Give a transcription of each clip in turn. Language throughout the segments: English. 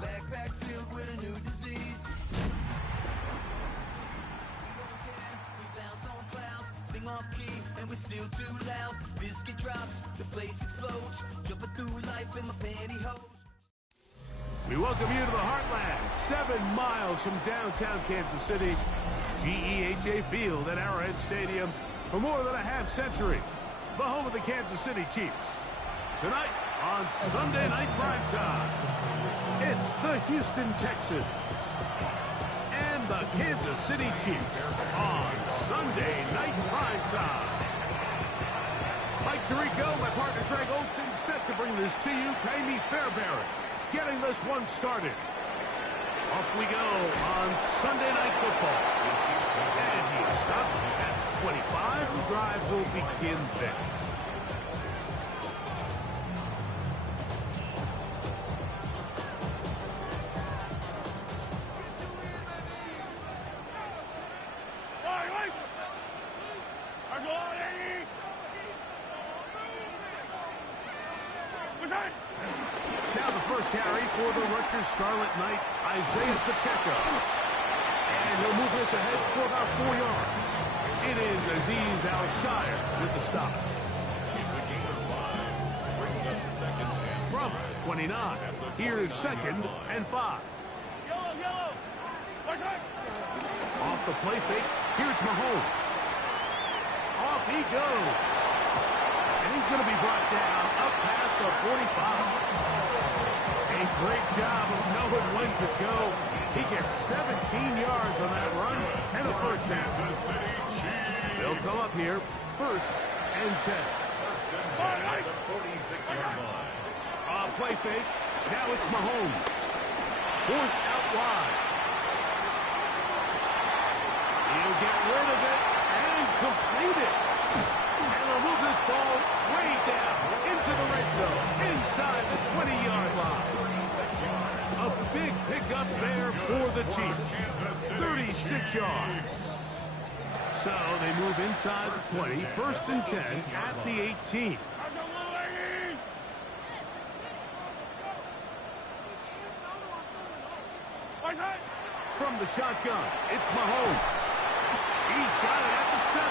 Backpack filled with a new disease. We bounce on clouds, sing off key, and we're still too loud. Biscuit drops, the place explodes. Jumping through life in my pantyhose. We welcome you to the Heartland, 7 miles from downtown Kansas City. GEHA Field at Arrowhead Stadium for more than a half-century. The home of the Kansas City Chiefs. Tonight on Sunday Night Primetime, it's the Houston Texans and the Kansas City Chiefs on Sunday Night Primetime. Mike Tirico, my partner Greg Olson, set to bring this to you. Jamie Fairbairn getting this one started. Off we go on Sunday Night Football. And he stopped at 25. The drive will begin then. Now the first carry for the Rutgers Scarlet Knight, Isaiah Pacheco. And he'll move this ahead for about 4 yards. It is Azeez Al-Shaair with the stop. It's a gain of 5. Brings up second and From 29, here's second and 5. Off the play fake, here's Mahomes. Off he goes. And he's going to be brought down up past the 45. A great job of knowing when to go. He gets 17 yards on that run and a first down. They'll come up here, first and 10. First and 10 at the 46-yard line. Play fake. Now it's Mahomes. Forced out wide. He'll get rid of it and complete it. And they'll move this ball way down into the red zone, inside the 20-yard line. A big pickup there for the Chiefs. 36 yards. So they move inside the 20, first and 10 at the 18. From the shotgun, it's Mahomes. He's got it at the 7.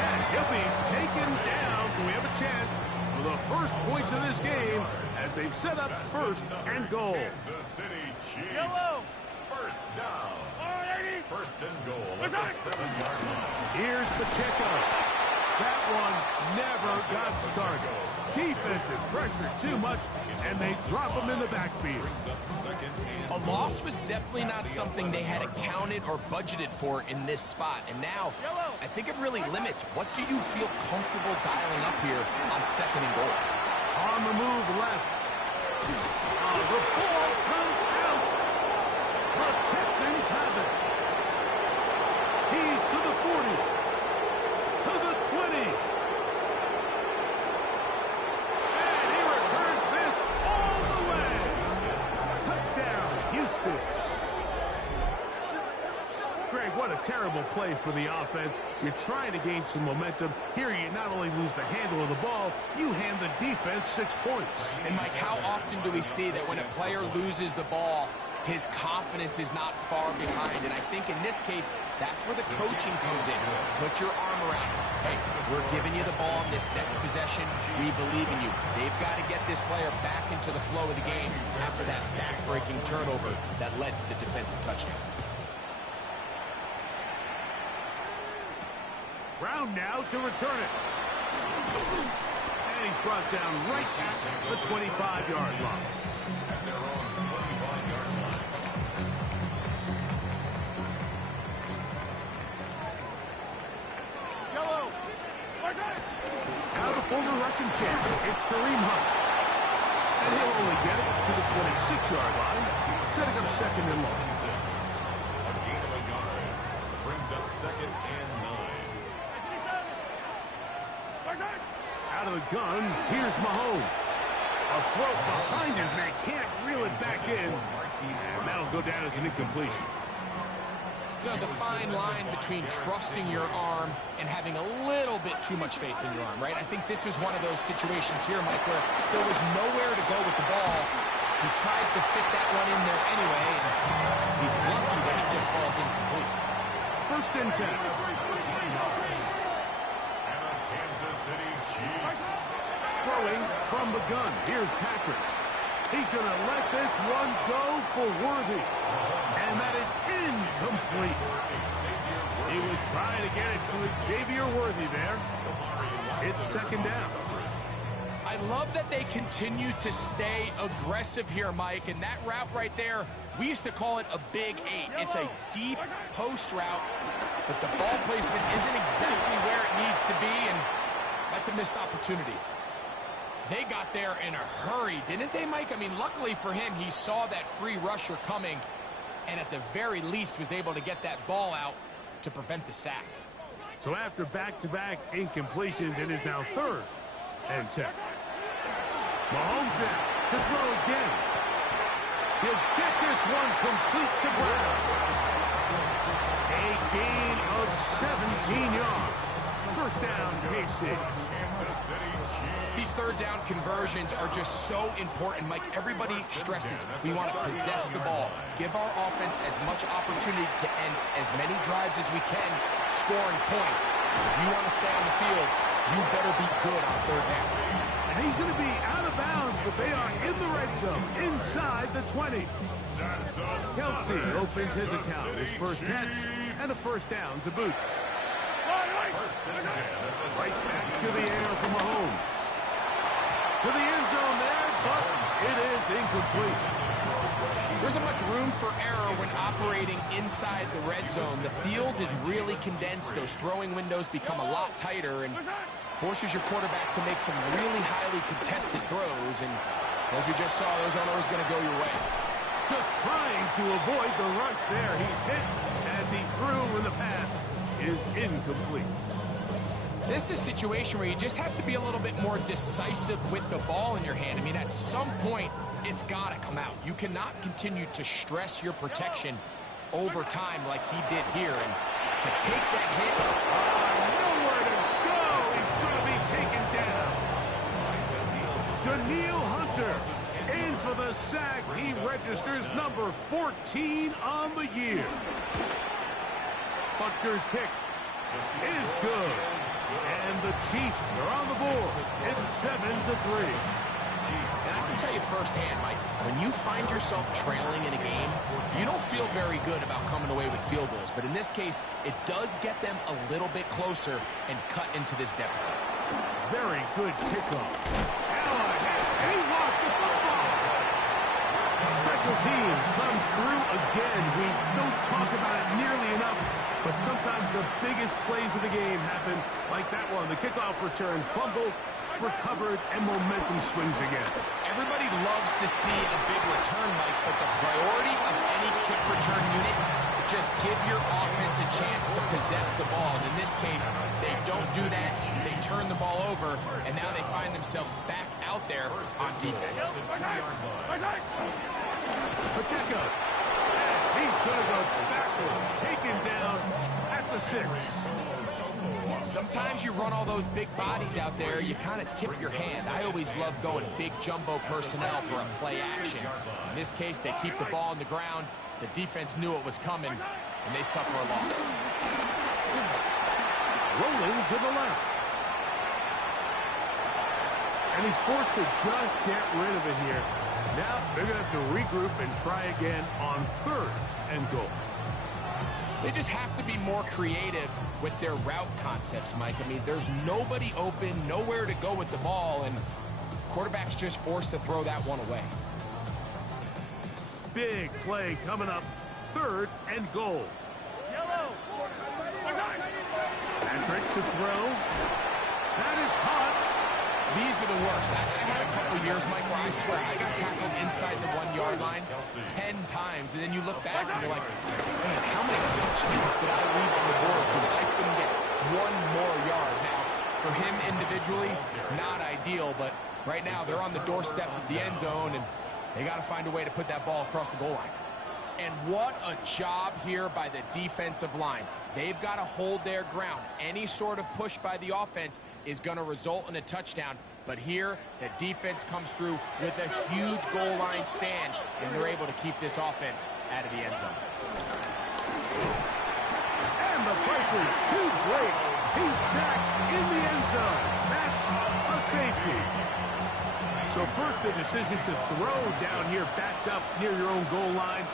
And he'll be taken down. We have a chance for the first points of this game as they've set up first and goal. Kansas City Chiefs. First down. First and goal at the 7-yard line. Here's Pacheco. That one never got started. Defense is pressured too much, and they drop him in the backfield. A loss was definitely not something they had accounted or budgeted for in this spot. And now, I think it really limits what do you feel comfortable dialing up here on second and goal. On the move left. The ball comes out. The Texans have it. He's to the 40. To the 20. And he returns this all the way. Touchdown, Houston. Greg, what a terrible play for the offense. You're trying to gain some momentum. Here you not only lose the handle of the ball, you hand the defense 6 points. And Mike, how often do we see that when a player loses the ball, his confidence is not far behind? And I think in this case, that's where the coaching comes in. Put your arm around him. Hey, we're giving you the ball in this next possession. We believe in you. They've got to get this player back into the flow of the game after that back-breaking turnover that led to the defensive touchdown. Brown now to return it. And he's brought down right at the 25-yard line. At their own 25-yard line. Now the former Russian champ, it's Kareem Hunt. And he'll only get it to the 26-yard line, setting up second and long. A gain of a yard. Brings up second and 9. Out of the gun, here's Mahomes. A throw behind his man, can't reel it back in. And that'll go down as an incompletion. There's a fine line between trusting your arm and having a little bit too much faith in your arm, right? I think this is one of those situations here, Mike, where there was nowhere to go with the ball. He tries to fit that one in there anyway, and he's lucky that it just falls incomplete. First and 10. And the Kansas City Chiefs. Throwing from the gun. Here's Patrick. He's going to let this one go for Worthy. And that is incomplete. He was trying to get it to Xavier Worthy there. It's second down. I love that they continue to stay aggressive here, Mike, and that route right there, we used to call it a big 8. It's a deep post route, but the ball placement isn't exactly where it needs to be, and that's a missed opportunity. They got there in a hurry, didn't they, Mike? I mean, luckily for him, he saw that free rusher coming, and at the very least was able to get that ball out to prevent the sack. So after back-to-back incompletions, it is now third and 10. Mahomes now to throw again. He'll get this one complete to Brown. A gain of 17 yards. First down, KC. These third down conversions are just so important, Mike. Everybody stresses we want to possess the ball, give our offense as much opportunity to end as many drives as we can, scoring points. If you want to stay on the field, you better be good on third down. And he's going to be out of bounds, but they are in the red zone, inside the 20. Kelsey opens his account, his first catch, and a first down to boot. Right back to the air for Mahomes. To the end zone there, but it is incomplete. There isn't much room for error when operating inside the red zone. The field is really condensed. Those throwing windows become a lot tighter and forces your quarterback to make some really highly contested throws. And as we just saw, those aren't always going to go your way. Just trying to avoid the rush there. He's hit as he threw, and the pass is incomplete. This is a situation where you just have to be a little bit more decisive with the ball in your hand. I mean, at some point, it's got to come out. You cannot continue to stress your protection over time like he did here. And to take that hit, nowhere to go. He's going to be taken down. Danielle Hunter in for the sack. He registers number 14 on the year. Butker's kick is good. And the Chiefs are on the board. It's 7-3. And I can tell you firsthand, Mike, when you find yourself trailing in a game, you don't feel very good about coming away with field goals. But in this case, it does get them a little bit closer and cut into this deficit. Very good kickoff. And he lost the football. Special teams comes through again. We don't talk about it nearly enough, but sometimes the biggest plays of the game happen like that one. The kickoff return, fumble, recovered, and momentum swings again. Everybody loves to see a big return, Mike, but the priority of any kick return unit is just give your offense a chance to possess the ball. And in this case, they don't do that. They turn the ball over, and now they find themselves back out there on defense. Pacheco. He's going to go backward, taken down at the 6. Sometimes you run all those big bodies out there, you kind of tip your hand. I always love going big jumbo personnel for a play action. In this case, they keep the ball on the ground. The defense knew it was coming, and they suffer a loss. Rolling to the left. And he's forced to just get rid of it here. Now they're going to have to regroup and try again on third and goal. They just have to be more creative with their route concepts, Mike. I mean, there's nobody open, nowhere to go with the ball, and quarterback's just forced to throw that one away. Big play coming up, third and goal. Patrick to throw. That is caught. These are the worst. I had a couple years, Mike, where I swear I got tackled inside the 1-yard line 10 times, and then you look back and you're like, man, how many touchdowns did I leave on the board because I couldn't get one more yard? Now, for him individually, not ideal, but right now they're on the doorstep of the end zone, and they got to find a way to put that ball across the goal line. And what a job here by the defensive line. They've got to hold their ground. Any sort of push by the offense is going to result in a touchdown. But here, the defense comes through with a huge goal line stand, and they're able to keep this offense out of the end zone. And the pressure too great. He's sacked in the end zone. That's a safety. So first the decision to throw down here, backed up near your own goal line,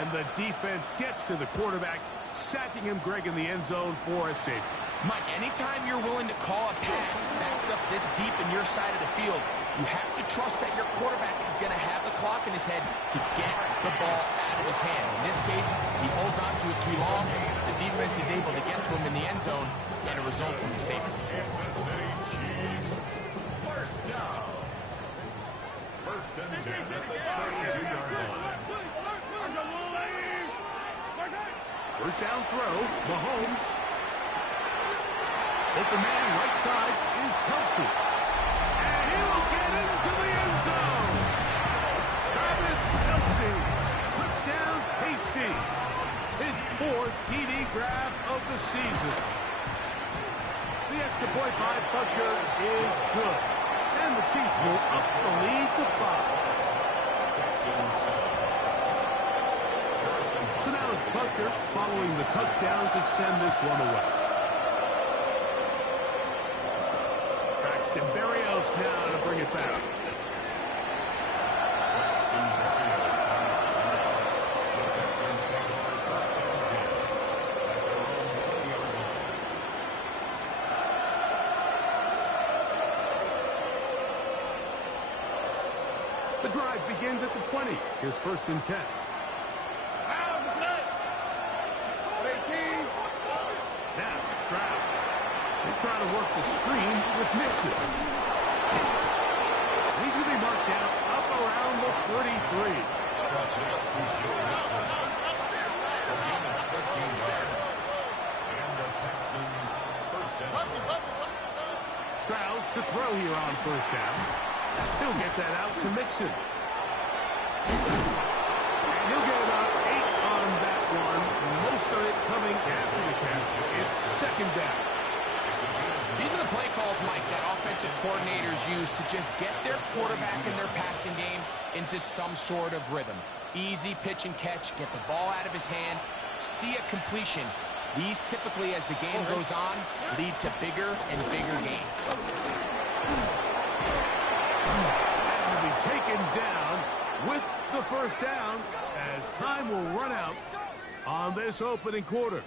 and the defense gets to the quarterback, sacking him, Greg, in the end zone for a safety. Mike, anytime you're willing to call a pass backed up this deep in your side of the field, you have to trust that your quarterback is going to have the clock in his head to get the ball out of his hand. In this case, he holds on to it too long. The defense is able to get to him in the end zone, and it results in the safety. Kansas City Chiefs. First down. First and 10 at the 32-yard line. First down throw, Mahomes. Open man right side is Kelsey. And he will get into the end zone. Travis Kelsey. Touchdown KC. His 4th TD grab of the season. The extra point by Butker is good. And the Chiefs will up the lead to 5. So now it's Butker following the touchdown to send this one away. Braxton Berrios now to bring it back. The drive begins at the 20. Here's first and 10. Now, Stroud. They try to work the screen with Mixon. He's going to be marked down up around the 33. Stroud to throw here on first down. He'll get that out to Mixon. And he'll get about 8 on that one. Most of it coming after the catch. It's second down. These are the play calls, Mike, that offensive coordinators use to just get their quarterback and their passing game into some sort of rhythm. Easy pitch and catch, get the ball out of his hand, see a completion. These typically, as the game goes on, lead to bigger and bigger gains. And will be taken down with the first down as time will run out on this opening quarter.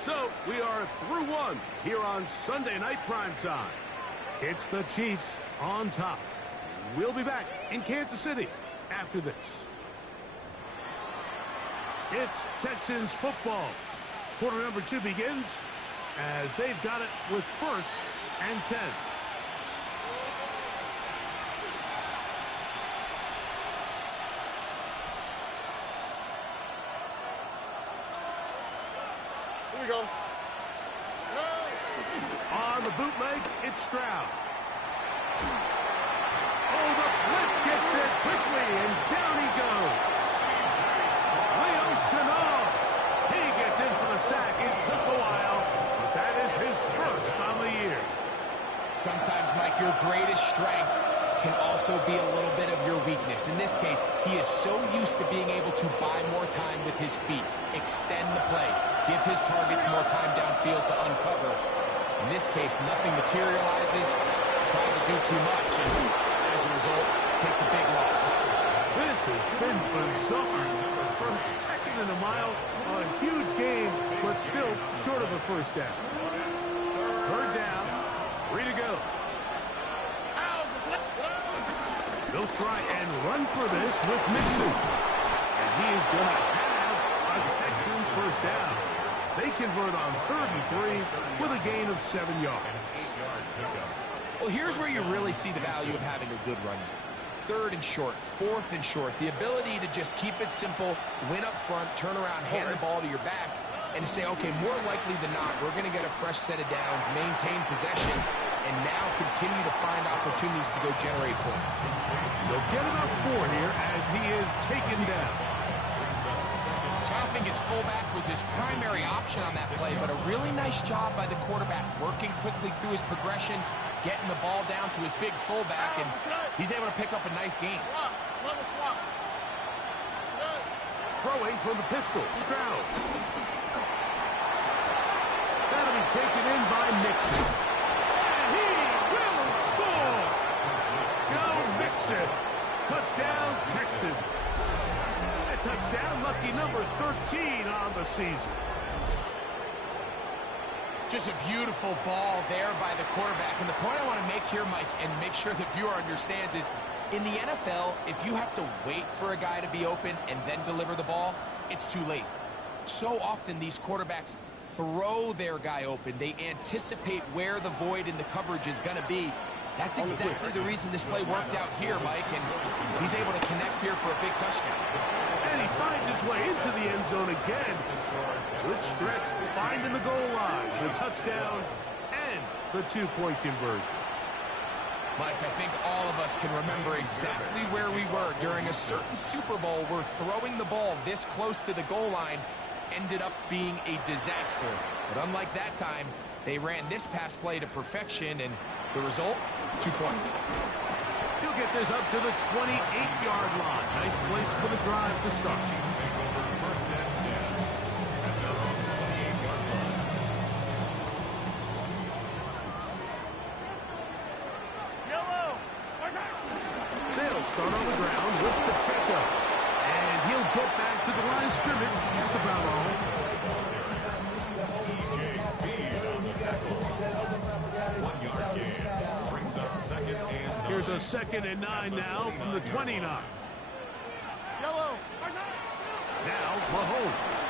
So we are through one here on Sunday Night Primetime. It's the Chiefs on top. We'll be back in Kansas City after this. It's Texans football. Quarter number 2 begins as they've got it with first and 10. Here we go. On the bootleg, it's Stroud. Oh, the blitz gets there quickly, and down he goes. Leo Chenal. He gets in for the sack. It took a while, but that is his first on the year. Sometimes, Mike, your greatest strength can also be a little bit of your weakness. In this case, he is so used to being able to buy more time with his feet, extend the play, give his targets more time downfield to uncover. In this case, nothing materializes, trying to do too much, and as a result, takes a big loss. This has been bizarre. From second and a mile on a huge game, but still short of a first down. Third down, 3 to go. They'll try and run for this with Mixon. And he is going to have a Texans first down. They convert on 3rd and 3 with a gain of 7 yards. Well, here's where you really see the value of having a good run. 3rd and short, 4th and short. The ability to just keep it simple, win up front, turn around, hand the ball to your back, and to say, okay, more likely than not, we're going to get a fresh set of downs, maintain possession, and now continue to find opportunities to go generate points. They'll get about 4 here as he is taken down. So I don't think his fullback was his primary option on that play, but a really nice job by the quarterback, working quickly through his progression, getting the ball down to his big fullback, and he's able to pick up a nice gain. Throwing from the pistol, Stroud. That'll be taken in by Mixon. And he will score! Joe Mixon. Touchdown, Texans. A touchdown, lucky number 13 on the season. Just a beautiful ball there by the quarterback. And the point I want to make here, Mike, and make sure the viewer understands is, in the NFL, if you have to wait for a guy to be open and then deliver the ball, it's too late. So often these quarterbacks throw their guy open. They anticipate where the void in the coverage is going to be. That's exactly the reason this play worked out here, Mike, and he's able to connect here for a big touchdown. And he finds his way into the end zone again. Good stretch, finding the goal line, the touchdown, and the 2-point conversion. Mike, I think all of us can remember exactly where we were during a certain Super Bowl where throwing the ball this close to the goal line ended up being a disaster. But unlike that time, they ran this pass play to perfection, and the result, 2 points. He'll get this up to the 28-yard line. Nice place for the drive to start. First and 10 at the 28-yard line. They'll start on the ground with Pacheco. And he'll get back to the line of scrimmage. That's about all. E.J. Speed on the tackle. 1-yard gain. Brings up second and 9. Here's a 2nd and 9 now from the 29. Now Mahomes.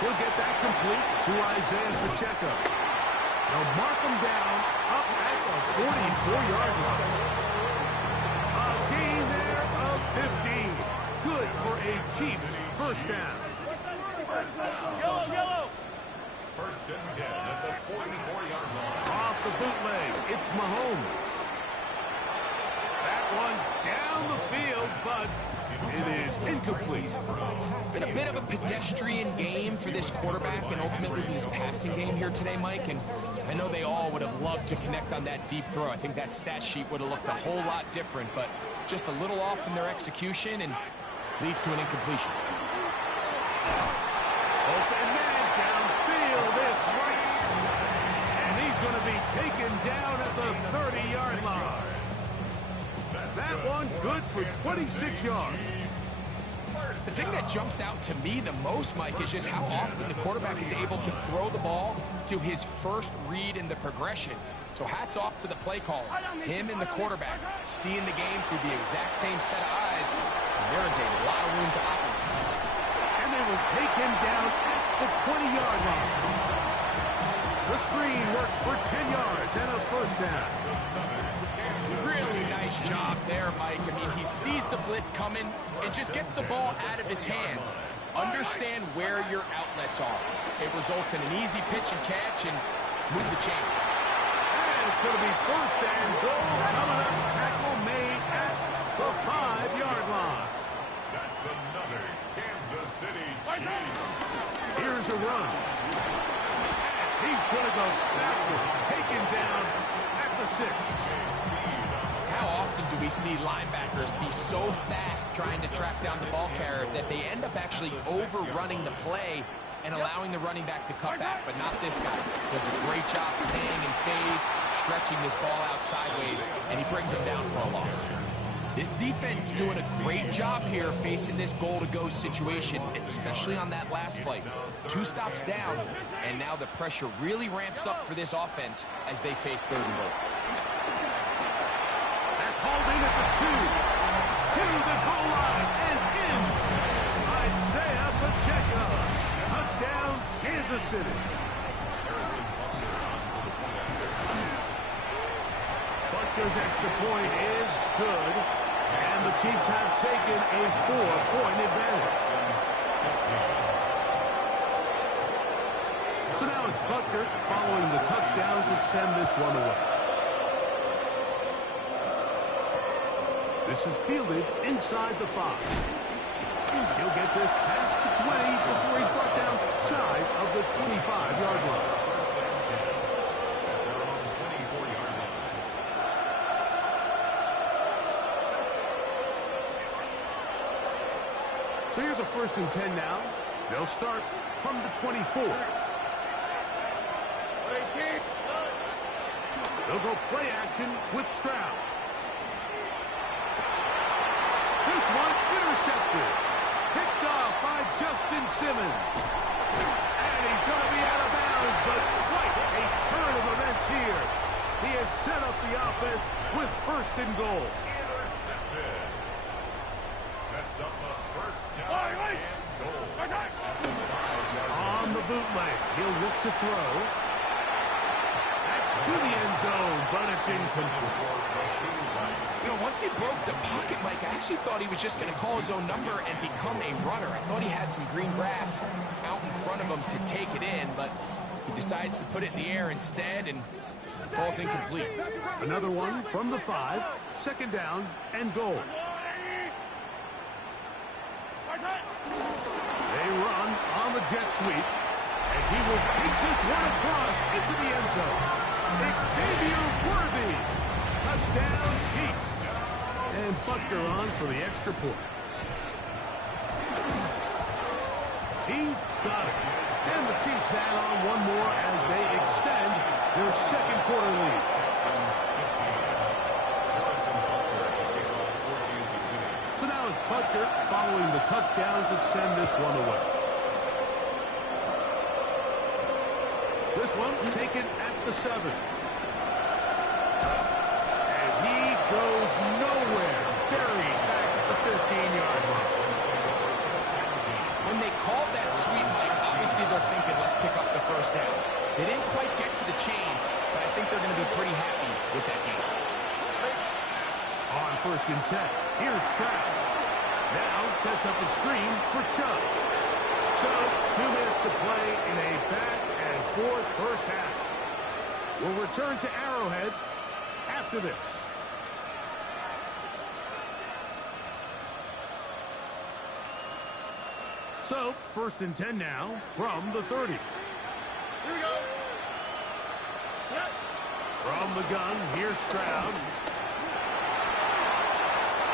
He'll get that complete to Isaiah Pacheco. They'll mark him down up at the 44-yard line. A gain there of 15. Good for a Chiefs first down. First and 10 at the 44-yard line. Off the bootleg, it's Mahomes. That one down the field, but it is incomplete. It's been a bit of a pedestrian game for this quarterback and ultimately his passing game here today, Mike. And I know they all would have loved to connect on that deep throw. I think that stat sheet would have looked a whole lot different, but just a little off in their execution and leads to an incompletion. Open man downfield, it's Rice. And he's going to be taken down at the 30-yard line. That one good for 26 yards. The thing that jumps out to me the most, Mike, is just how often the quarterback is able to throw the ball to his first read in the progression. So hats off to the play caller. Him and the quarterback seeing the game through the exact same set of eyes. And there is a lot of room to operate. And they will take him down at the 20-yard line. The screen works for 10 yards and a first down. Really nice job there, Mike. I mean, he sees the blitz coming and just gets the ball out of his hands. Understand where your outlets are. It results in an easy pitch and catch and move the chains. And it's going to be first and goal. Coming up, tackle made at the 5-yard line. That's another Kansas City Chiefs. Here's a run. He's going to go backward, taken down at the 6. How often do we see linebackers be so fast trying to track down the ball carrier that they end up actually overrunning the play and allowing the running back to cut back, but not this guy. Does a great job staying in phase, stretching this ball out sideways, and he brings him down for a loss. This defense doing a great job here facing this goal-to-go situation, especially on that last play. 2 stops down, and now the pressure really ramps up for this offense as they face 3rd and goal. That's holding at the 2. To the goal line and in. Isaiah Pacheco. Touchdown, Kansas City. Butker's extra point is good. And the Chiefs have taken a 4-point advantage. So now it's Butker following the touchdown to send this one away. This is fielded inside the 5. He'll get this past the 20 before he's brought down shy of the 25-yard line. So here's a 1st and 10 now. They'll start from the 24. They'll go play action with Stroud. This one intercepted. Picked off by Justin Simmons. And he's going to be out of bounds, but quite a turn of events here. He has set up the offense with 1st and goal. Intercepted. Sets up a 1st down and goal. On the bootleg, he'll look to throw. That's to the end zone, but it's incomplete. You know, once he broke the pocket, Mike, I actually thought he was just going to call his own number and become a runner. I thought he had some green grass out in front of him to take it in, but he decides to put it in the air instead and falls incomplete. Another one from the 5, 2nd down and goal. They run on the jet sweep, and he will take this one across into the end zone. Xavier Worthy, touchdown Chiefs. And Butker on for the extra point. He's got it. And the Chiefs add on one more as they extend their 2nd quarter lead. So now it's Butker following the touchdown to send this one away. This one taken at the 7. And he goes nowhere. Buried back at the 15-yard line. When they called that sweep, Mike, obviously they're thinking, let's pick up the 1st down. They didn't quite get to the chains, but I think they're going to be pretty happy with that game. On 1st and 10, here's Stroud. Now sets up a screen for Chubb. So 2 minutes to play in a back-and-forth 1st half. We'll return to Arrowhead after this. So 1st and 10 now from the 30. Here we go. From the gun, here's Stroud.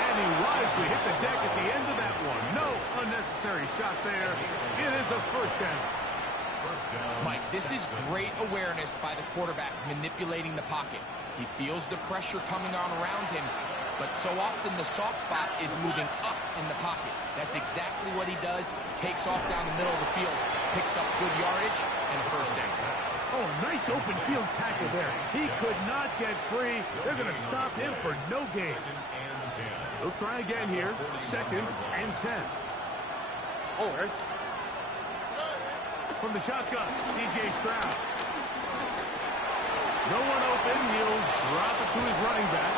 And he wisely hit the deck at the end of that one. No unnecessary shot there. It is a 1st down. Mike, this is great awareness by the quarterback manipulating the pocket. He feels the pressure coming on around him, but so often the soft spot is moving up in the pocket. That's exactly what he does. Takes off down the middle of the field, picks up good yardage, and a 1st down. Oh, nice open field tackle there. He could not get free. They're going to stop him for no gain. They'll try again here. 2nd and 10. All right. From the shotgun, C.J. Stroud. No one open. He'll drop it to his running back.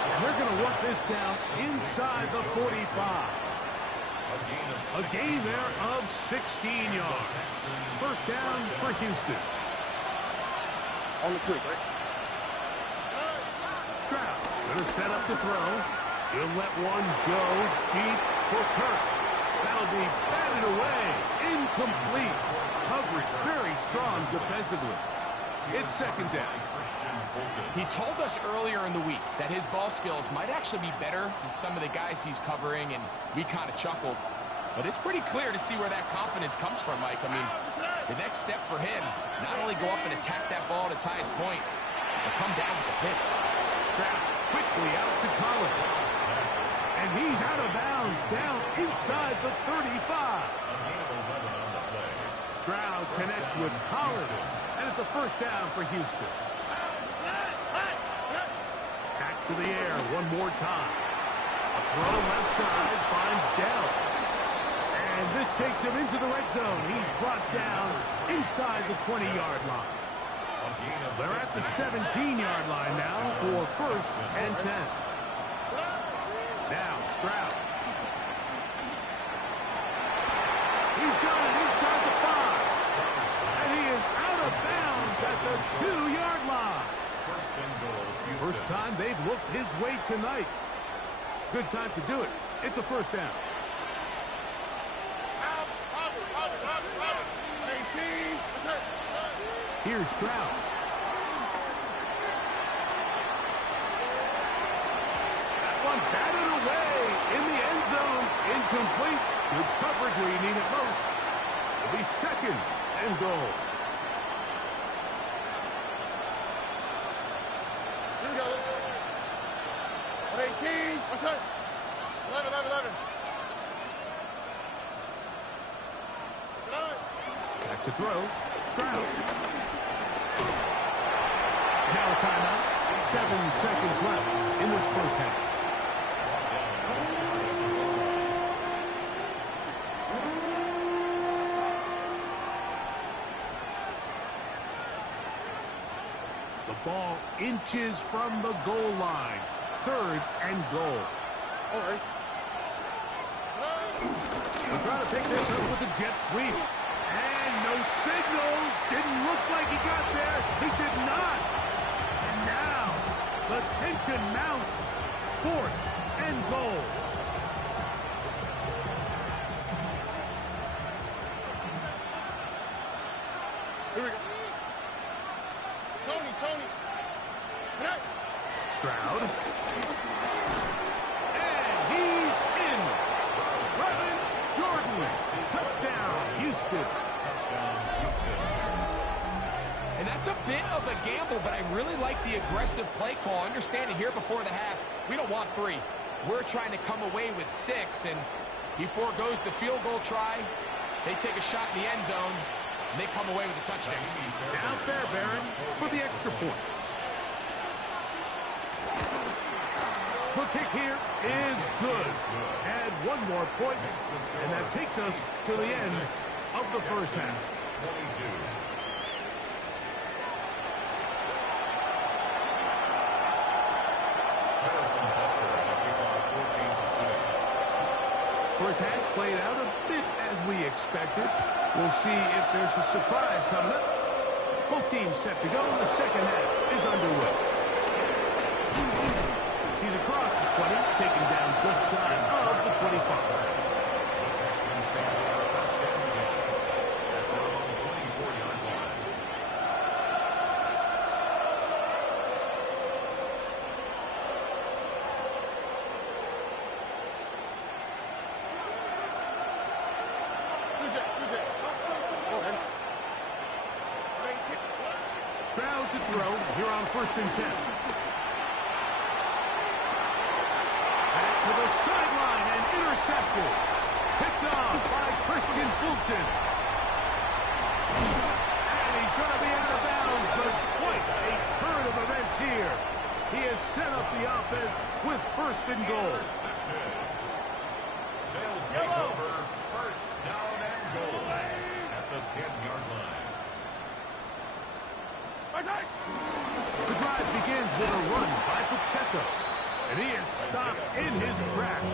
And they're going to work this down inside the 45. A gain there of 16 yards. 1st down for Houston. On the quick, right? Stroud going to set up the throw. He'll let one go deep for Kirk. That'll be batted away. Incomplete. Coverage very strong defensively. It's 2nd down. He told us earlier in the week that his ball skills might actually be better than some of the guys he's covering, and we kind of chuckled. But it's pretty clear to see where that confidence comes from, Mike. I mean, the next step for him, not only go up and attack that ball to tie his point, but come down with the pick. Stroud quickly out to Collins. And he's out of bounds, down inside the 35. Stroud connects with Collins, and it's a 1st down for Houston. Back to the air one more time. A throw left side finds Dell. And this takes him into the red zone. He's brought down inside the 20-yard line. They're at the 17-yard line now for 1st and 10. Now Stroud. He's got it inside the 5. And he is out of bounds. 2-yard line. First and goal, Houston. First time they've looked his way tonight. Good time to do it. It's a first down. Here's Stroud. That one batted away in the end zone. Incomplete. Good coverage where you need it most. It'll be second and goal. Here we go. 18. What's that? 11. Back to throw. Stroud. Now a timeout. 7 seconds left in this first half. The ball inches from the goal line. Third and goal. All right. We're trying to pick this up with a jet sweep. And no signal. Didn't look like he got there. He did not. And now the tension mounts. Fourth and goal. Here we go. Tony. Connect. Stroud. And he's in. Brevin Jordan. Touchdown, Houston. And that's a bit of a gamble, but I really like the aggressive play call. Understanding here before the half, we don't want 3. We're trying to come away with 6, and he foregoes the field goal try. They take a shot in the end zone, and they come away with a touchdown. Now Fairbairn for the extra point. The kick here is good. Add one more point, and that takes us to the end of the first half. 22. First half played out a bit as we expected. We'll see if there's a surprise coming up. Both teams set to go. The second half is underway. He's across the 20, taken down just shy of the 25. Texans stand for first down at their own 24-yard line. Stroud to throw here on 1st and 10. Back to the sideline and intercepted. Picked off by Christian Fulton. And he's going to be out of bounds, but quite a turn of events here. He has set up the offense with 1st and goal. They'll take over first down and goal at the 10-yard line. The drive begins with a run by Pacheco. And he is stopped in his tracks.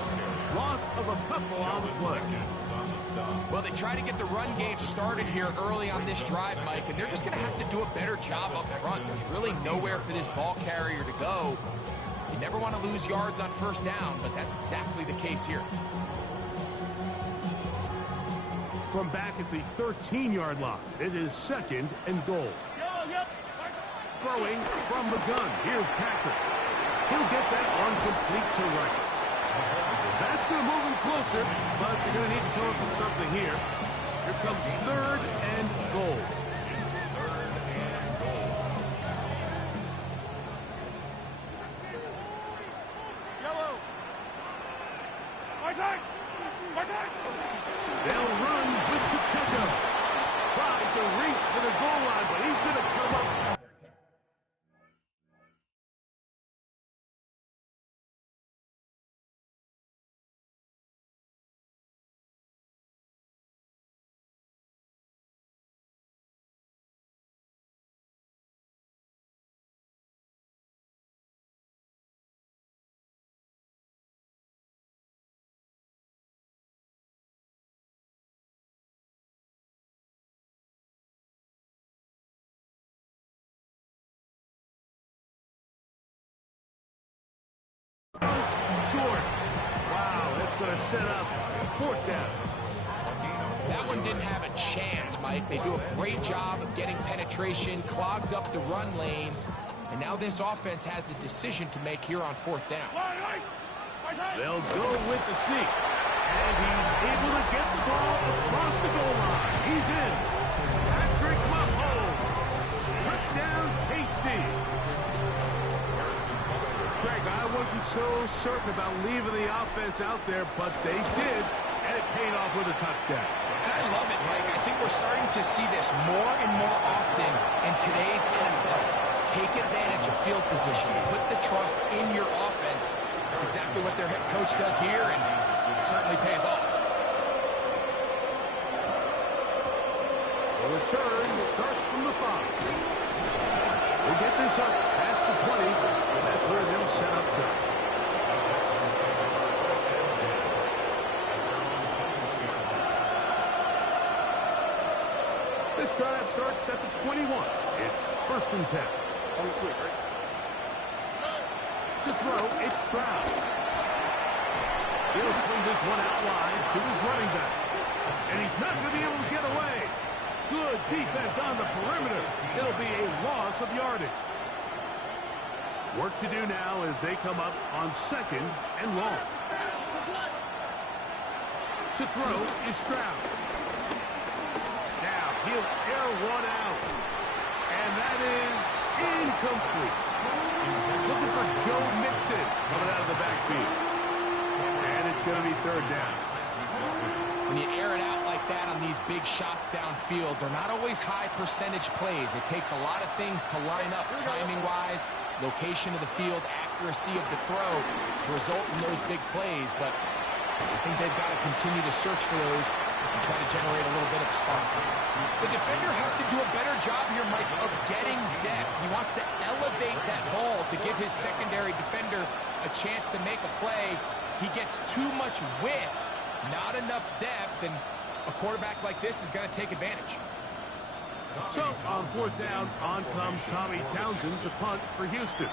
Loss of a couple on the play. Well, they try to get the run game started here early on this drive, Mike, and they're just going to have to do a better job up front. There's really nowhere for this ball carrier to go. You never want to lose yards on first down, but that's exactly the case here. From back at the 13-yard line, it is 2nd and goal. Throwing from the gun. Here's Patrick. He'll get that one complete to Rice. That's going to move him closer, but they're going to need to come up with something here. Here comes 3rd and goal. They'll run with Pacheco. Tries to reach for the goal line, but he's going to come up Short. Wow, that's going to set up 4th down. That one didn't have a chance, Mike. They do a great job of getting penetration, clogged up the run lanes, and now this offense has a decision to make here on 4th down. They'll go with the sneak. And he's able to get the ball across the goal line. He's in. Patrick Mahomes. Touchdown, KC. Greg, I wasn't so certain about leaving the offense out there, but they did, and it paid off with a touchdown. And I love it, Mike. I think we're starting to see this more and more often in today's NFL. Take advantage of field position. Put the trust in your offense. That's exactly what their head coach does here, and it certainly pays off. The return starts from the 5. We'll get this up past the 20, and that's where they'll set up shop. This drive starts at the 21. It's 1st and 10. To throw, it's Stroud. He'll swing this one out wide to his running back. And he's not going to be able to get away. Good defense on the perimeter. It'll be a loss of yardage. Work to do now as they come up on 2nd and long. To throw is Stroud. Now he'll air one out. And that is incomplete. Looking for Joe Mixon coming out of the backfield. And it's going to be 3rd down. When you air it out like that on these big shots downfield, they're not always high percentage plays. It takes a lot of things to line up timing-wise, location of the field, accuracy of the throw to result in those big plays. But I think they've got to continue to search for those and try to generate a little bit of spark. The defender has to do a better job here, Mike, of getting depth. He wants to elevate that ball to give his secondary defender a chance to make a play. He gets too much width, not enough depth, and a quarterback like this is going to take advantage. So, on 4th down, on comes Tommy Townsend to punt for Houston.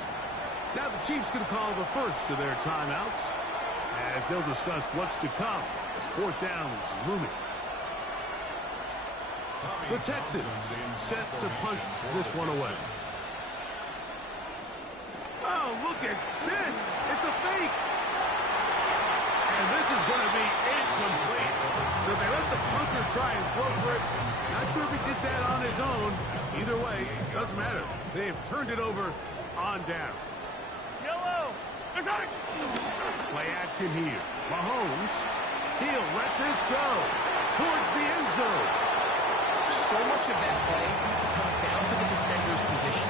Now the Chiefs can call the first of their timeouts as they'll discuss what's to come as 4th down is looming. The Texans set to punt this one away. Oh, look at this! It's a fake! And this is going to be incomplete. So they let the punter try and throw for it. Not sure if he did that on his own. Either way, doesn't matter. They've turned it over on down. Yellow! Play action here. Mahomes, he'll let this go towards the end zone. So much of that play comes down to the defender's position.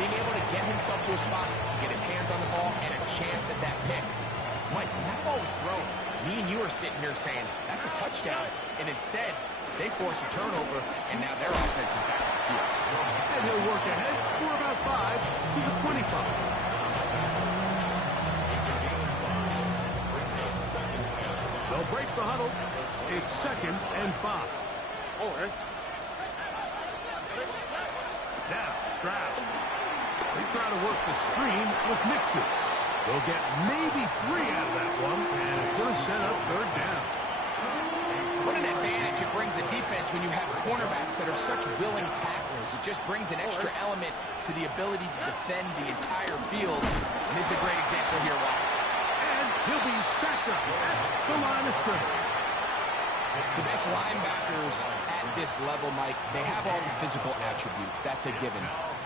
Being able to get himself to a spot, get his hands on the ball, and a chance at that pick. Mike, when that ball was thrown, me and you are sitting here saying, that's a touchdown. And instead, they force a turnover, and now their offense is back on the field. And he'll work ahead for about 5 to the 25. They'll break the huddle. It's 2nd and 5. All right. Now, Stroud. They try to work the screen with Mixon. They'll get maybe 3 out of that one, and it's going to set up 3rd down. What an advantage it brings a defense when you have cornerbacks that are such willing tacklers. It just brings an extra element to the ability to defend the entire field. And this is a great example here why. And he'll be stacked up at the line of scrimmage. The best linebackers at this level, Mike, they have all the physical attributes. That's a given.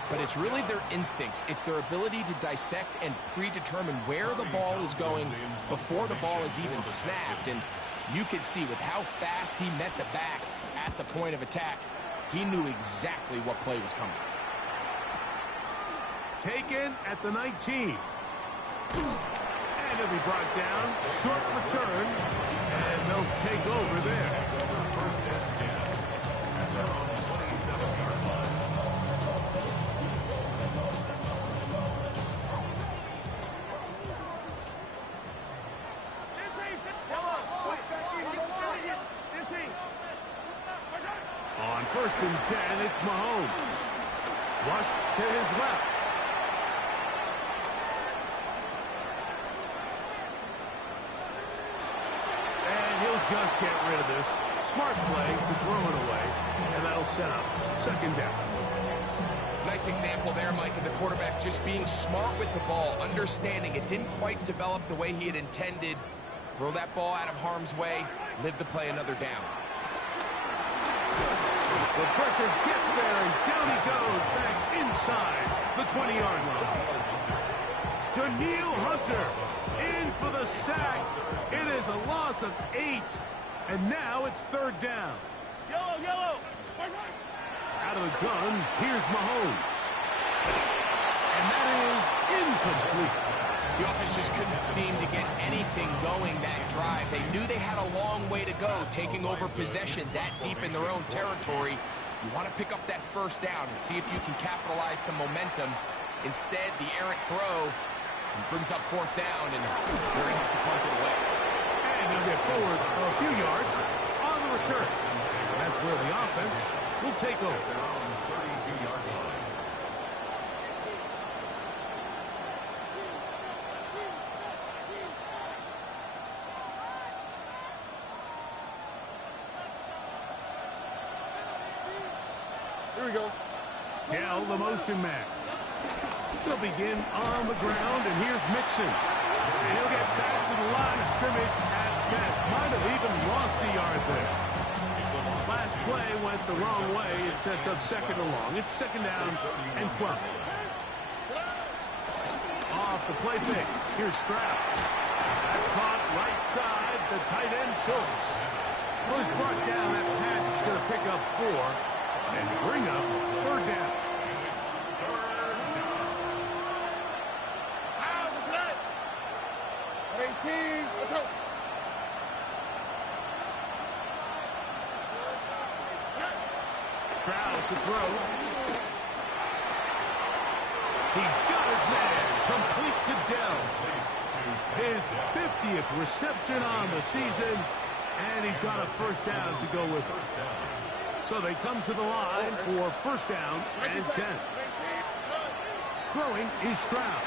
But it's really their instincts. It's their ability to dissect and predetermine where the ball is going before the ball is even snapped. And you could see with how fast he met the back at the point of attack, he knew exactly what play was coming. Taken at the 19. And he'll be brought down. Short return. And they'll take over there. 1st and 10. At their own 27-yard line. On 1st and 10, it's Mahomes. Flushed to his left. just get rid of this. Smart play to throw it away, and that'll set up second down. Nice example there, Mike, of the quarterback just being smart with the ball, understanding it didn't quite develop the way he had intended. Throw that ball out of harm's way, live to play another down. The pressure gets there, and down he goes back inside the 20-yard line. Danielle Hunter in for the sack. It is a loss of 8, and now it's third down. Yellow, yellow. Out of the gun, here's Mahomes. And that is incomplete. The offense just couldn't seem to get anything going that drive. They knew they had a long way to go, taking over possession that deep in their own territory. You want to pick up that first down and see if you can capitalize some momentum. Instead, the errant throw brings up fourth down, and they're going to have to punt it away. And he'll get forward a few yards on the return. That's where the offense will take over. 32-yard line. Here we go. Dell, the motion man. He'll begin on the ground, and here's Mixon. And he'll get back to the line of scrimmage at best. Might have even lost a yard there. Last play went the wrong way. It sets up second and long. It's second down and 12. Off the play fake. Here's Stroud. That's caught right side. The tight end Schultz. Who's brought down. That pass is going to pick up 4 and bring up third down. Let's go. Stroud to throw. He's got his man complete to Dell. His 50th reception on the season, and he's got a first down to go with it. So they come to the line for first down and 10. Throwing is Stroud.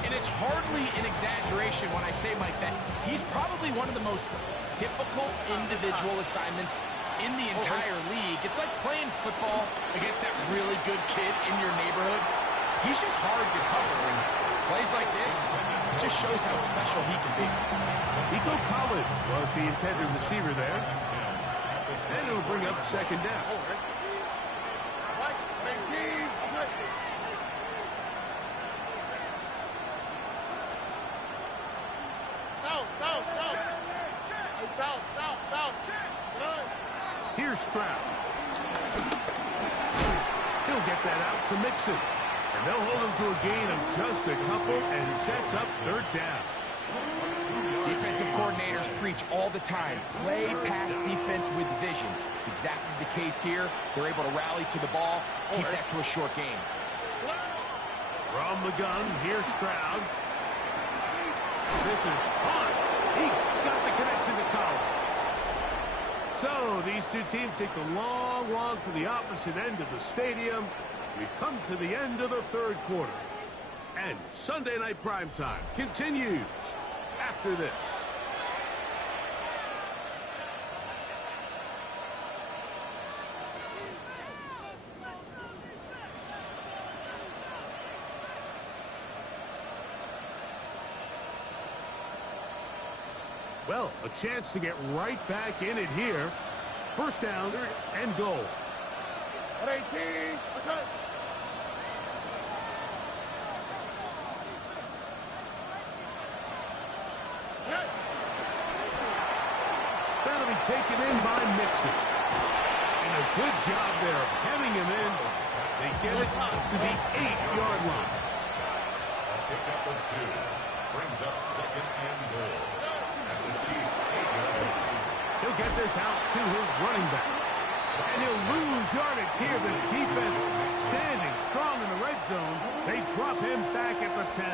And it's hardly an exaggeration when I say, Mike, that he's probably one of the most difficult individual assignments in the entire league. It's like playing football against that really good kid in your neighborhood. He's just hard to cover, and plays like this just shows how special he can be. Nico Collins was the intended receiver there. And it'll bring up second down. Here's Stroud. He'll get that out to Mixon. And they'll hold him to a gain of just a couple and sets up third down. Defensive coordinators preach all the time, play pass defense with vision. It's exactly the case here. They're able to rally to the ball, keep that to a short game. From the gun, here's Stroud. This is hot. He got the connection to Collins. So these two teams take the long walk to the opposite end of the stadium. We've come to the end of the third quarter. And Sunday Night Primetime continues after this. Well, a chance to get right back in it here. First down and goal. 18. Let's go. That'll be taken in by Mixon. And a good job there of hemming him in. They get it to the 8-yard line. Pick up of 2. Brings up second and goal. And the Chiefs 8-yard line. He'll get this out to his running back. And he'll lose yardage here. The defense standing strong in the red zone. They drop him back at the 10.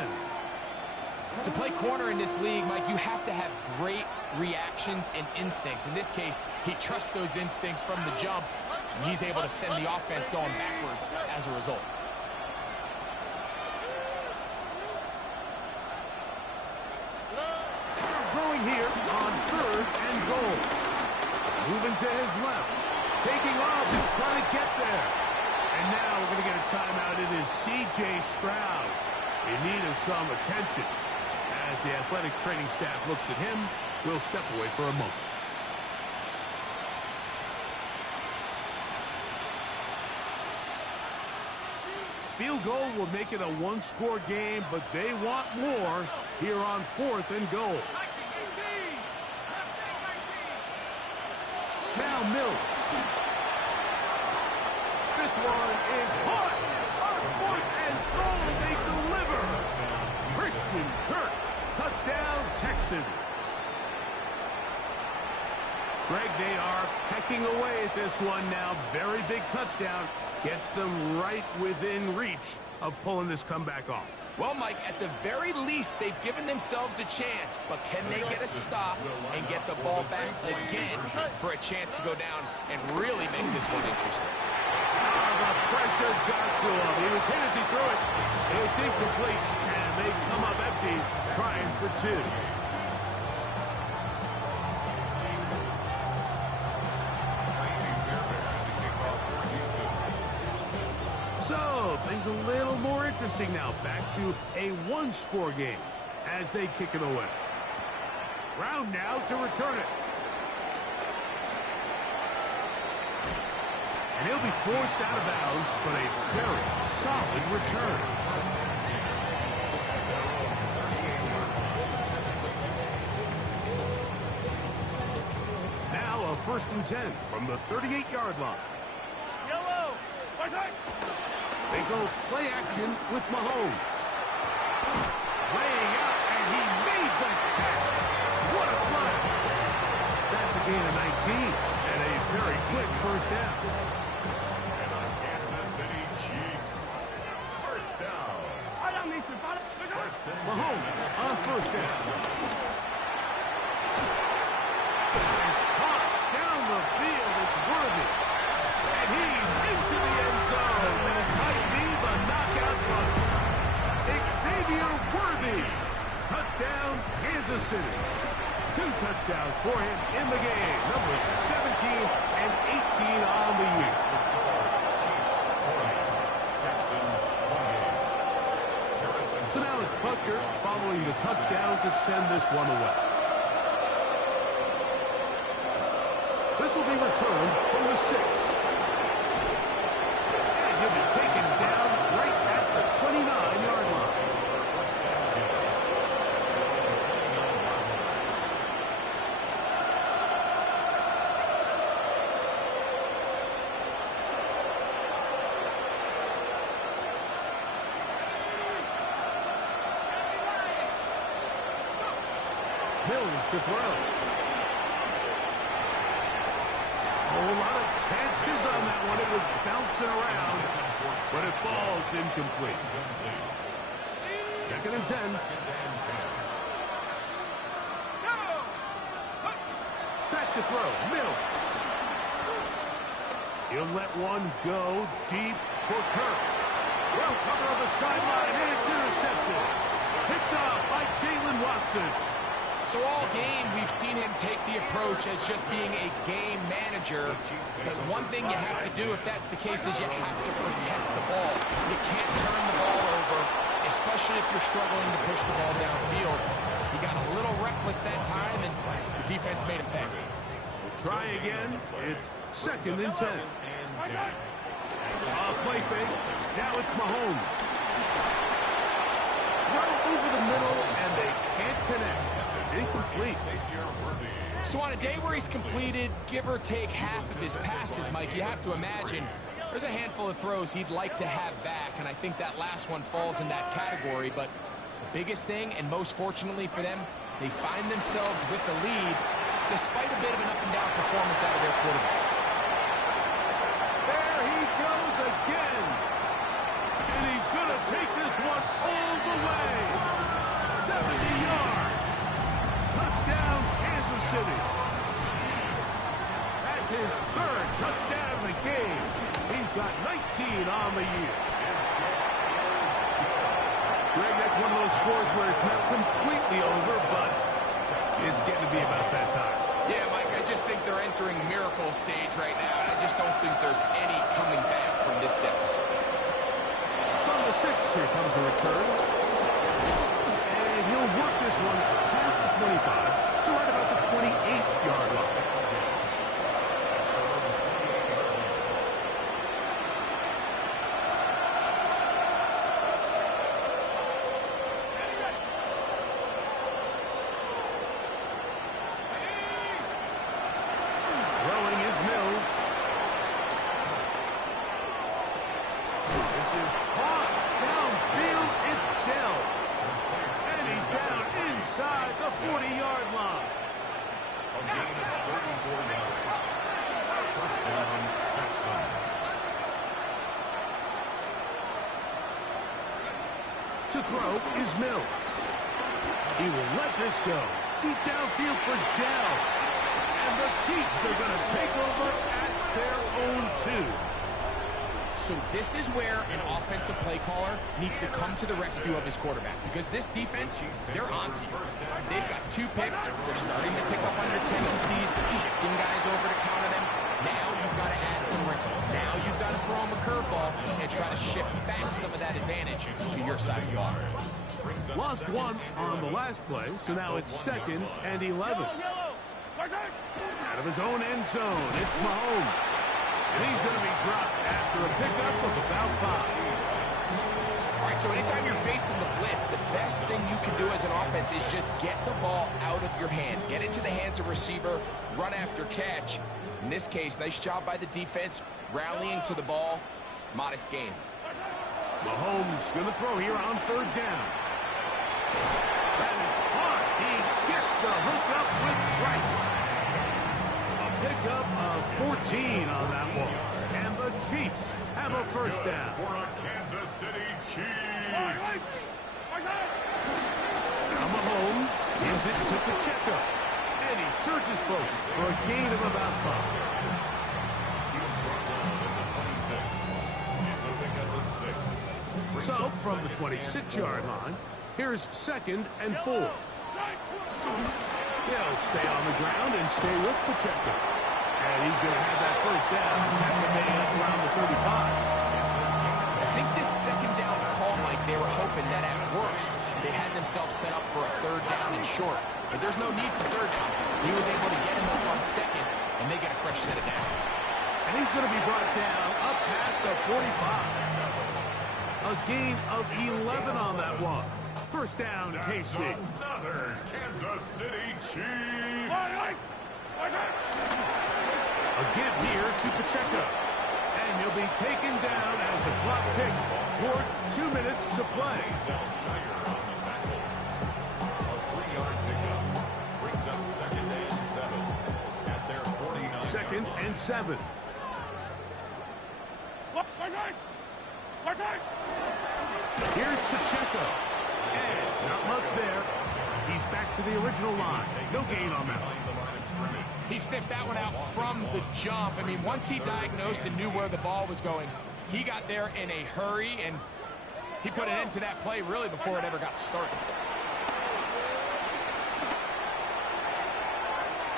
To play corner in this league, Mike, you have to have great reactions and instincts. In this case, he trusts those instincts from the jump, and he's able to send the offense going backwards as a result. Throwing here on 3rd and goal. Moving to his left. Taking off and trying to get there. And now we're going to get a timeout. It is C.J. Stroud in need of some attention. As the athletic training staff looks at him, we'll step away for a moment. Field goal will make it a one-score game, but they want more here on 4th and goal. Now Mills. This one is caught. On 4th and goal, they deliver. Christian Kirk, touchdown Texans. Greg, they are pecking away at this one now. Very big touchdown. Gets them right within reach of pulling this comeback off. Well, Mike, at the very least, they've given themselves a chance, but can they get a stop and get the ball back again for a chance to go down and really make this one interesting? The pressure's got to him. He was hit as he threw it. It's incomplete, and they come up empty, trying for 2. So, things a little more interesting now. Back to a one-score game as they kick it away. Brown now to return it. And he'll be forced out of bounds, but a very solid return. Now a 1st and 10 from the 38-yard line. Yellow. What's that? They go play action with Mahomes. Laying out, and he made the catch. What a play. That's a gain of 19 and a very quick first down. And the Kansas City Chiefs. First down. First and 10. Mahomes on 1st down. Is caught down the field. It's Worthy. And he's into the end zone. That might be the knockout run. Xavier Worthy. Touchdown, Kansas City. 2 touchdowns for him in the game. Numbers 17 and 18 on the year. So now it's Butker following the touchdown to send this one away. This will be returned from the 6. And he'll be taken down right at the 29-yard line. Mills to throw. A whole lot of chances on that one. It was bouncing around, but it falls incomplete. 2nd and 10. Back to throw. Mills. He'll let one go deep for Kirk. Well cover on the sideline, and it's intercepted. Picked off by Jalen Watson. So all game, we've seen him take the approach as just being a game manager. But one thing you have to do, if that's the case, is you have to protect the ball. You can't turn the ball over, especially if you're struggling to push the ball downfield. He got a little reckless that time, and the defense made him pay. Try again. It's 2nd and 10. Play fake. Now it's Mahomes. Throw over the middle, and they can't connect. It's incomplete. So on a day where he's completed, give or take half of his passes, Mike, you have to imagine there's a handful of throws he'd like to have back, and I think that last one falls in that category. But the biggest thing, and most fortunately for them, they find themselves with the lead despite a bit of an up-and-down performance out of their quarterback. There he goes again. And he's going to take this one all the way. 70 City. That's his third touchdown of the game. He's got 19 on the year. Greg, that's one of those scores where it's not completely over, but it's getting to be about that time. Yeah, Mike, I just think they're entering miracle stage right now. I just don't think there's any coming back from this deficit. From the 6, here comes a return. And he'll work this one past the 25 to right about the 28-yard line. Inside the 40-yard line. A gain of 34 yards. First down, Texans. To throw is Mills. He will let this go. Deep downfield for Dell. And the Chiefs are going to take over at their own 2. So this is where an offensive play caller needs to come to the rescue of his quarterback, because this defense, they're onto you. They've got 2 picks. They're starting to pick up on your tendencies. They're shifting guys over to counter them. Now you've got to add some wrinkles. Now you've got to throw them a curveball and try to shift back some of that advantage to your side of the ball. Lost 1 on the last play, so now it's 2nd and 11. Out of his own end zone, it's Mahomes. And he's going to be dropped after a pickup of about 5. All right, so anytime you're facing the blitz, the best thing you can do as an offense is just get the ball out of your hand. Get into the hands of receiver, run after catch. In this case, nice job by the defense, rallying to the ball. Modest gain. Mahomes going to throw here on 3rd down. That is hard. He gets the hook up with Price. Pickup of 14 on that one. And the Chiefs have a first down. For a Kansas City Chiefs. Now Mahomes gives it to Pacheco. And he searches folks for a gain of about 5. He's brought down at the 26. It's a pickup of 6. So from the 26-yard line, here's 2nd and 4. He'll stay on the ground and stay with Pacheco. And he's going to have that first down at the around the 35. I think this 2nd down call, Mike, they were hoping that at worst they had themselves set up for a 3rd down and short. But there's no need for 3rd down. He was able to get him up on 2nd, and they get a fresh set of downs. And he's going to be brought down up past the 45. A gain of 11 on that one. First down, KC. Another Kansas City Chiefs. A give here to Pacheco. And he'll be taken down as the clock ticks towards 2 minutes to play. A 3-yard pickup brings up 2nd and 7 at their 49. 2nd and 7. Here's Pacheco. And not much there. He's back to the original line. No gain on that. He sniffed that one out from the jump. I mean, once he diagnosed and knew where the ball was going, he got there in a hurry, and he put an end to that play really before it ever got started.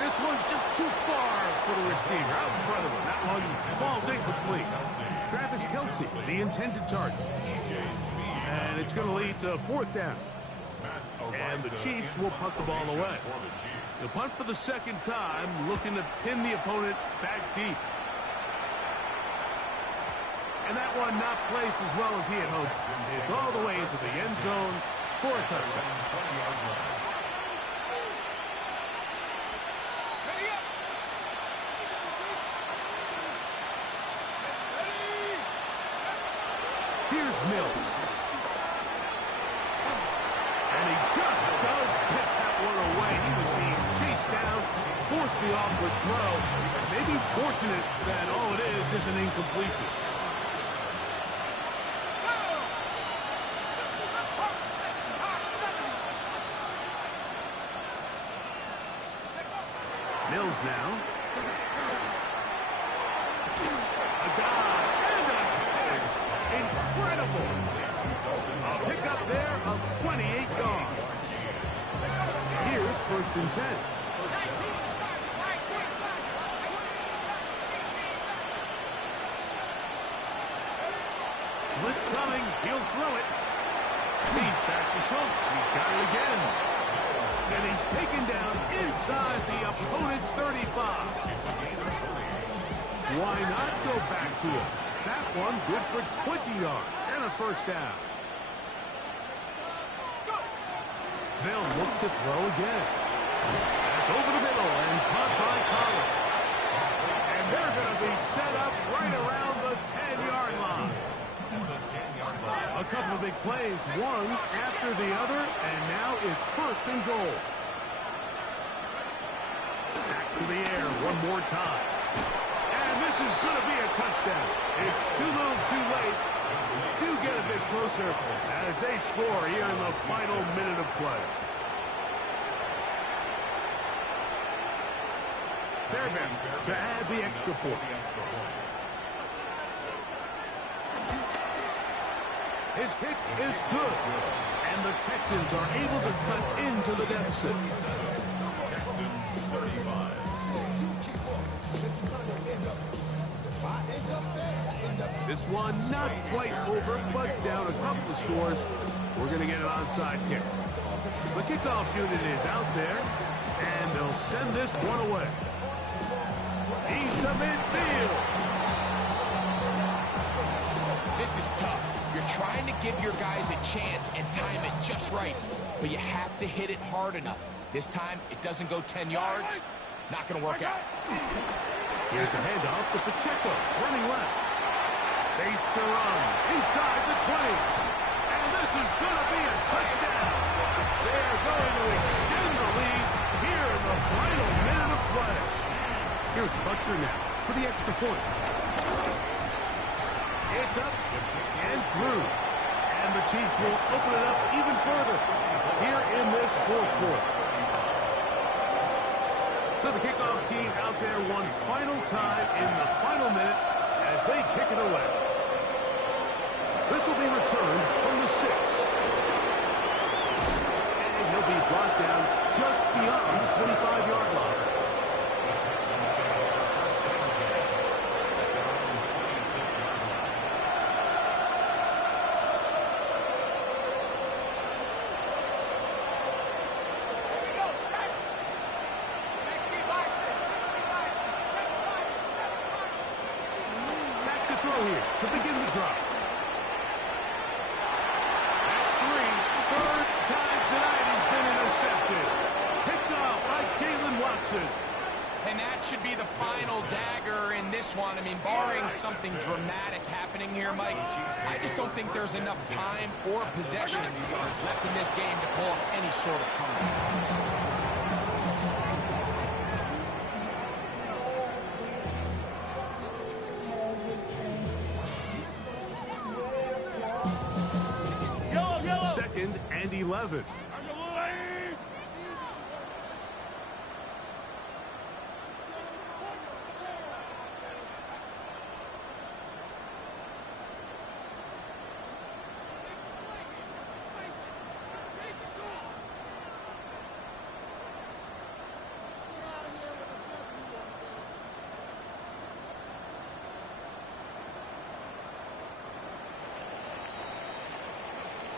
This one just too far for the receiver. Out in front of him. That one falls incomplete. Travis Kelce, the intended target. And it's going to lead to 4th down. And the Chiefs will punt the ball away. The punt for the 2nd time, looking to pin the opponent back deep. And that one not placed as well as he had hoped. It's all the way into the end zone for a touchdown. Here's Mills. And he just does catch that one away. He was being chased down, forced the awkward throw. Maybe he's fortunate that all it is an incompletion. Mills now. A dive and a catch. Incredible. A pickup there of 28 yards. Here's 1st and 10. Blitz coming. He'll throw it. He's back to Schultz. He's got it again. And he's taken down inside the opponent's 35. Why not go back to him? That one good for 20 yards and a 1st down. They'll look to throw again. That's over the middle and caught by Collins. And they're going to be set up right around the 10-yard line. A couple of big plays, one after the other, and now it's 1st and goal. Back to the air one more time. And this is going to be a touchdown. It's too little too late. Do get a bit closer as they score here in the final minute of play. Fairbairn to add the extra point. His kick is good, and the Texans are able to cut into the deficit. Texans 35. This one not quite over, but down a couple of scores. We're going to get an onside kick. The kickoff unit is out there, and they'll send this one away. He's to midfield. This is tough. You're trying to give your guys a chance and time it just right, but you have to hit it hard enough. This time, it doesn't go 10 yards. Not going to work out. Here's a handoff to Pacheco, running left. Space to run inside the 20. And this is going to be a touchdown. They're going to extend the lead here in the final minute of play. Here's Butker now for the extra point. It's up and through. And the Chiefs will open it up even further here in this 4th quarter. So the kickoff team out there one final time in the final minute as they kick it away. This will be returned from the 6. And he'll be brought down just beyond the 25-yard line. Here to begin the drive. That's 3. 3rd time tonight he's been intercepted. Picked off by Jalen Watson. And that should be the final dagger in this one. I mean, barring something dramatic happening here, Mike, I just don't think there's enough time or possessions left in this game to pull off any sort of comeback. And 11.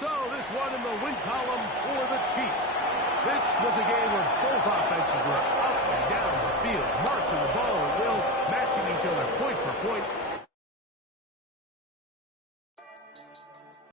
So this one in the win column for the Chiefs. This was a game where both offenses were up and down the field, marching the ball at will, matching each other point for point.